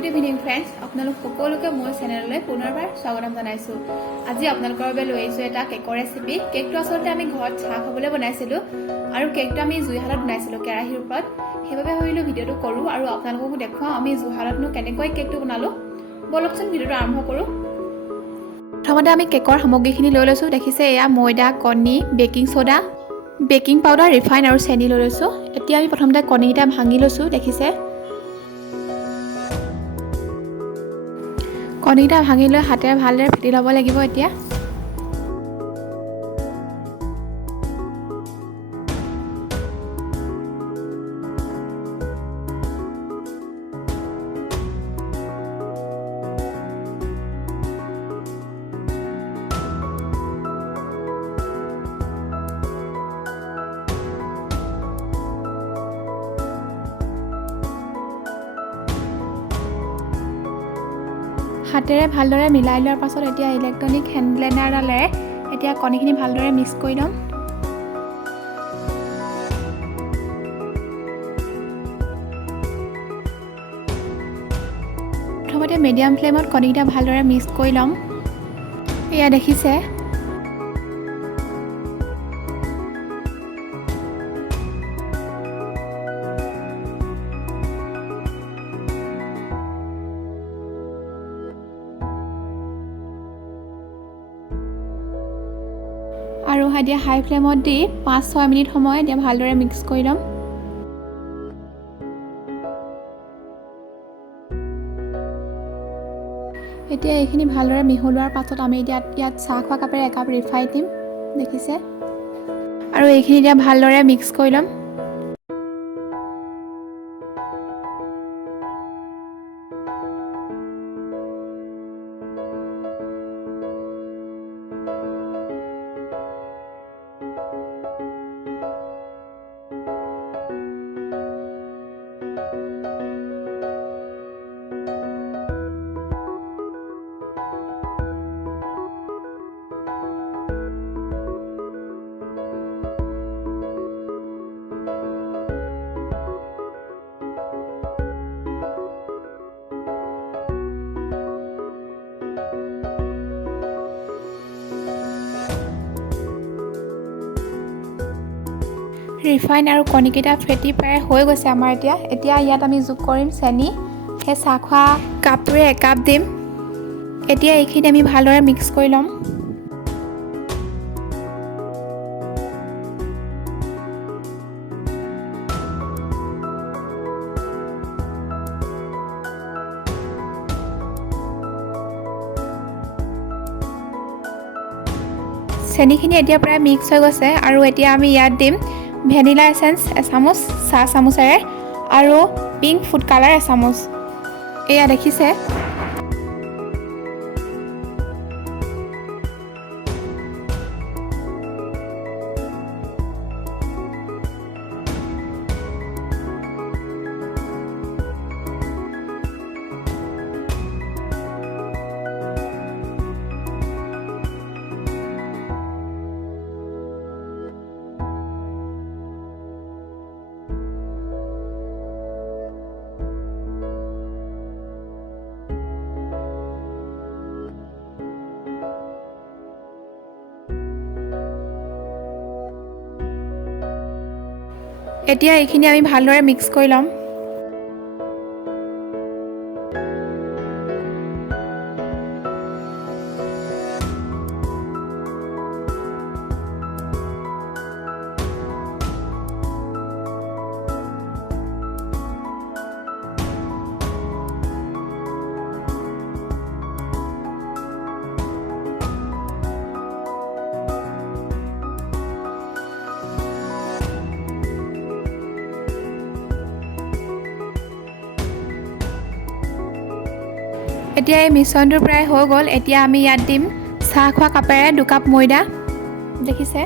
Good evening friends, আপোনালোক সকলোকে মোৰ চেনেললৈ পুনৰবাৰ স্বাগতম জনাইছোঁ। আজি আপোনালোকৰ বাবে লৈ আহিছোঁ এটা কেকৰ ৰেচিপি। কেকটো আচলতে আমি ঘৰত চাহ খাবলৈ বনাইছিলোঁ আৰু কেকটো আমি জুইশালত বনাইছিলোঁ কেৰাহীৰ ওপৰত। সেইবাবে ভাবিলোঁ ভিডিঅ'টো কৰোঁ আৰু আপোনালোককো দেখুৱাওঁ আমি জুইশালতনো কেনেকৈ কেকটো বনালোঁ। বলকচোন ভিডিঅ'টো আৰম্ভ কৰোঁ। প্ৰথমতে আমি কেকৰ সামগ্ৰীখিনি লৈ লৈছোঁ। দেখিছে এয়া ময়দা, কণী, baking soda, baking powder, refine আৰু চেনি লৈ লৈছোঁ। এতিয়া আমি প্ৰথমতে কণীকেইটা ভাঙি লৈছোঁ। দেখিছে কণীকেইটা ভাঙি লৈ হাতেৰে ভালদৰে ফেটি ল'ব লাগিব। এতিয়া হাতেৰে ভালদৰে মিলাই লোৱাৰ পাছত এতিয়া ইলেক্ট্ৰনিক হেণ্ড ব্লেণ্ডাৰডালেৰে এতিয়া কণীখিনি ভালদৰে মিক্স কৰি ল'ম। প্ৰথমতে মিডিয়াম ফ্লেমত কণীকেইটা ভালদৰে মিক্স কৰি ল'ম। এয়া দেখিছে আৰু এতিয়া হাই ফ্লেমত দি 5-6 মিনিট সময় এতিয়া ভালদৰে মিক্স কৰি ল'ম। এতিয়া এইখিনি ভালদৰে মিহলোৱাৰ পাছত আমি এতিয়া ইয়াত চাহ খোৱা কাপেৰে একাপ ৰিফাইন দিম। দেখিছে আৰু এইখিনি এতিয়া ভালদৰে মিক্স কৰি ল'ম। ৰিফাইন আৰু কণীকেইটা ফেটি প্ৰায় হৈ গৈছে আমাৰ। এতিয়া ইয়াত আমি যোগ কৰিম চেনি। সেই চাহ খোৱা কাপটোৰে একাপ দিম। এতিয়া এইখিনি আমি ভালদৰে মিক্স কৰি ল'ম। চেনিখিনি এতিয়া প্ৰায় মিক্স হৈ গৈছে আৰু এতিয়া আমি ইয়াত দিম ভেনিলা এচেঞ্চ এচামুচ চাহ চামুচেৰে আৰু পিংক ফুড কালাৰ এচামুচ। এয়া দেখিছে এতিয়া এইখিনি আমি ভালদৰে মিক্স কৰি ল'ম। এতিয়া এই মিশ্ৰণটো প্ৰায় হৈ গ'ল। এতিয়া আমি ইয়াত দিম চাহ খোৱা কাপেৰে 2 কাপ ময়দা। দেখিছে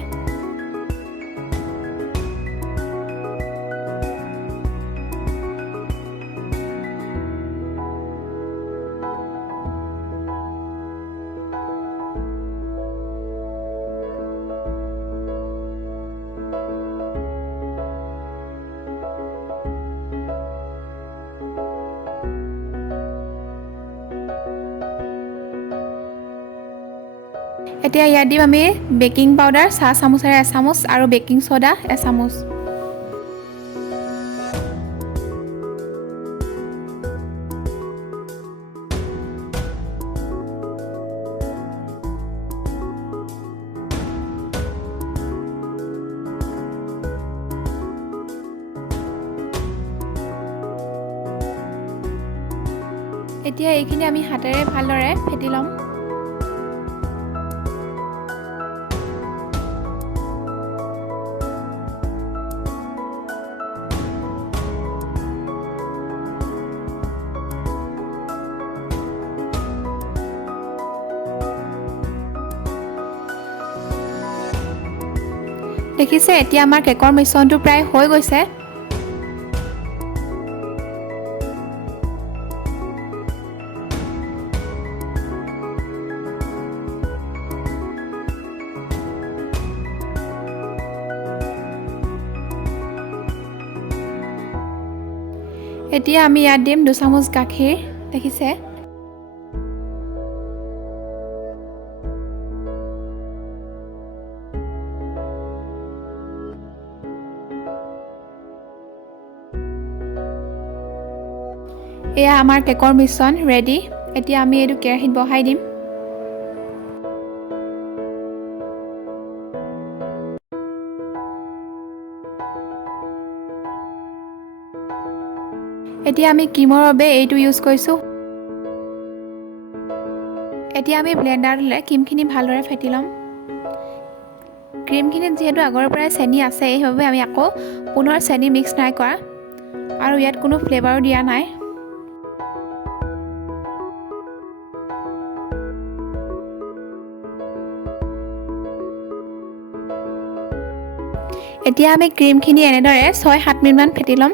এতিয়া ইয়াত দিম আমি বেকিং পাউডাৰ 1 চামুচেৰে 1 চামুচ আৰু বেকিং সোডা 1 চামুচ। এতিয়া এইখিনি আমি হাতেৰে ভালদৰে ফেটি ল'ম। দেখিছে এতিয়া আমাৰ কেকৰ মিশ্ৰণটো প্ৰায় হৈ গৈছে। এতিয়া আমি ইয়াত দিম 2 চামুচ গাখীৰ। দেখিছে এয়া আমাৰ কেকৰ মিশ্ৰণ ৰেডি। এতিয়া আমি এইটো কেৰাহীত বহাই দিম। এতিয়া আমি ক্ৰীমৰ বাবে এইটো ইউজ কৰিছোঁ। এতিয়া আমি ব্লেণ্ডাৰটোলৈ ক্ৰীমখিনি ভালদৰে ফেটি ল'ম। ক্ৰীমখিনিত যিহেতু আগৰ পৰাই চেনি আছে সেইবাবে আমি আকৌ পুনৰ চেনি মিক্স নাই কৰা আৰু ইয়াত কোনো ফ্লেভাৰো দিয়া নাই। এতিয়া আমি ক্ৰীমখিনি এনেদৰে 6-7 মিনিটমান ফেটি ল'ম।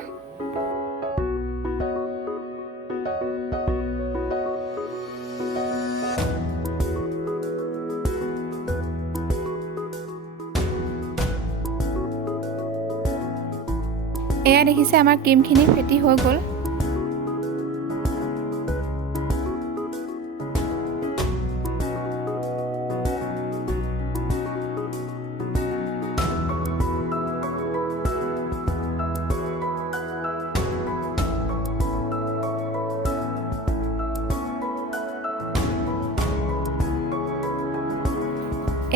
এয়া দেখিছে আমাৰ ক্ৰীমখিনি ফেটি হৈ গ'ল।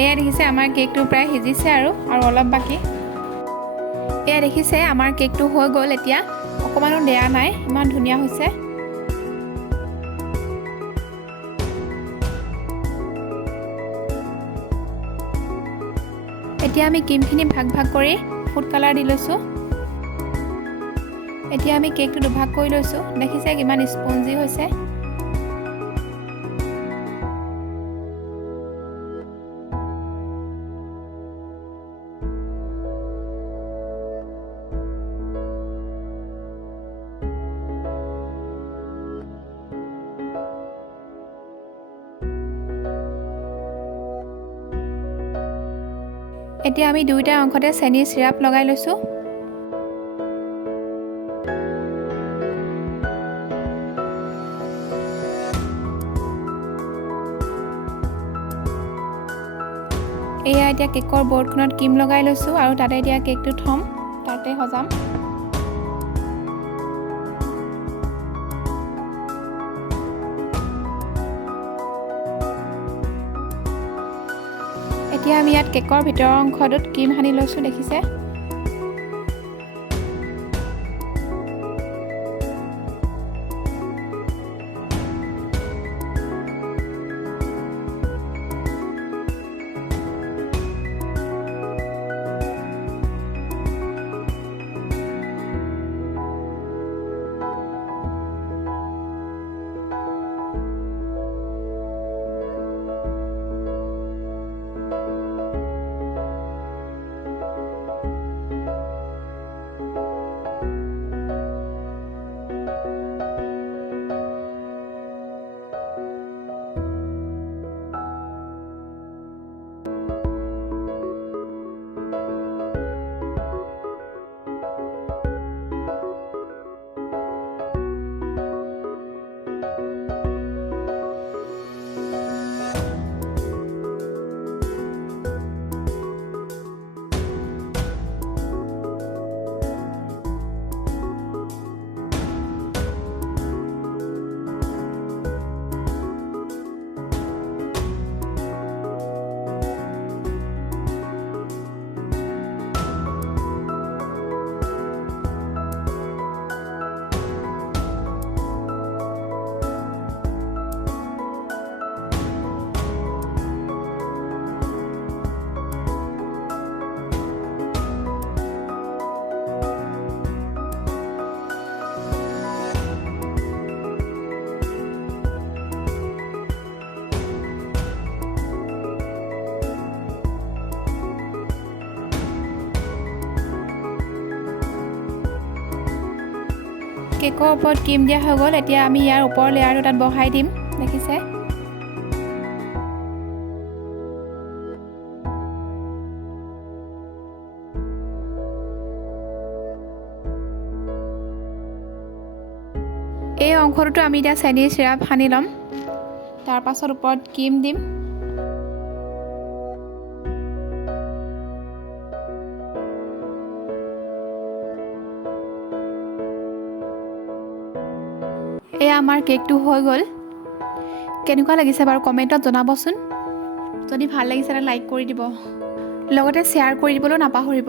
এয়া দেখিছে আমাৰ কেকটো প্ৰায় সিজিছে আৰু অলপ বাকী। এয়া দেখিছে আমাৰ কেকটো হৈ গ'ল। এতিয়া অকমানো বেয়া নাই, ইমান ধুনীয়া হৈছে। এতিয়া আমি ক্ৰীমখিনি ভাগ ভাগ কৰি ফুড কালাৰ দি লৈছোঁ। এতিয়া আমি কেকটো দুভাগ কৰি লৈছোঁ। দেখিছে কিমান স্পঞ্জি হৈছে। এতিয়া আমি দুইটা অংশতে চেনিৰ চিৰাপ লগাই লৈছোঁ। এয়া এতিয়া কেকৰ বৰ্ডখনত ক্ৰীম লগাই লৈছোঁ আৰু তাতে এতিয়া কেকটো থ'ম, তাতে সজাম। এতিয়া আমি ইয়াত কেকৰ ভিতৰৰ অংশটোত ক্ৰীম সানি লৈছোঁ। দেখিছে কেকৰ ওপৰত ক্ৰীম দিয়া হৈ গ'ল। এতিয়া আমি ইয়াৰ ওপৰৰ লেয়াৰটো তাত বহাই দিম। দেখিছে? এই অংশটোতো আমি এতিয়া চেনীৰ চিৰাপ সানি ল'ম। তাৰ পাছত ওপৰত ক্ৰীম দিম। এয়া আমাৰ কেকটো হৈ গ'ল। কেনেকুৱা লাগিছে বাৰু কমেণ্টত জনাবচোন। যদি ভাল লাগিছে লাইক কৰি দিব, লগতে শ্বেয়াৰ কৰি দিবলৈও নাপাহৰিব।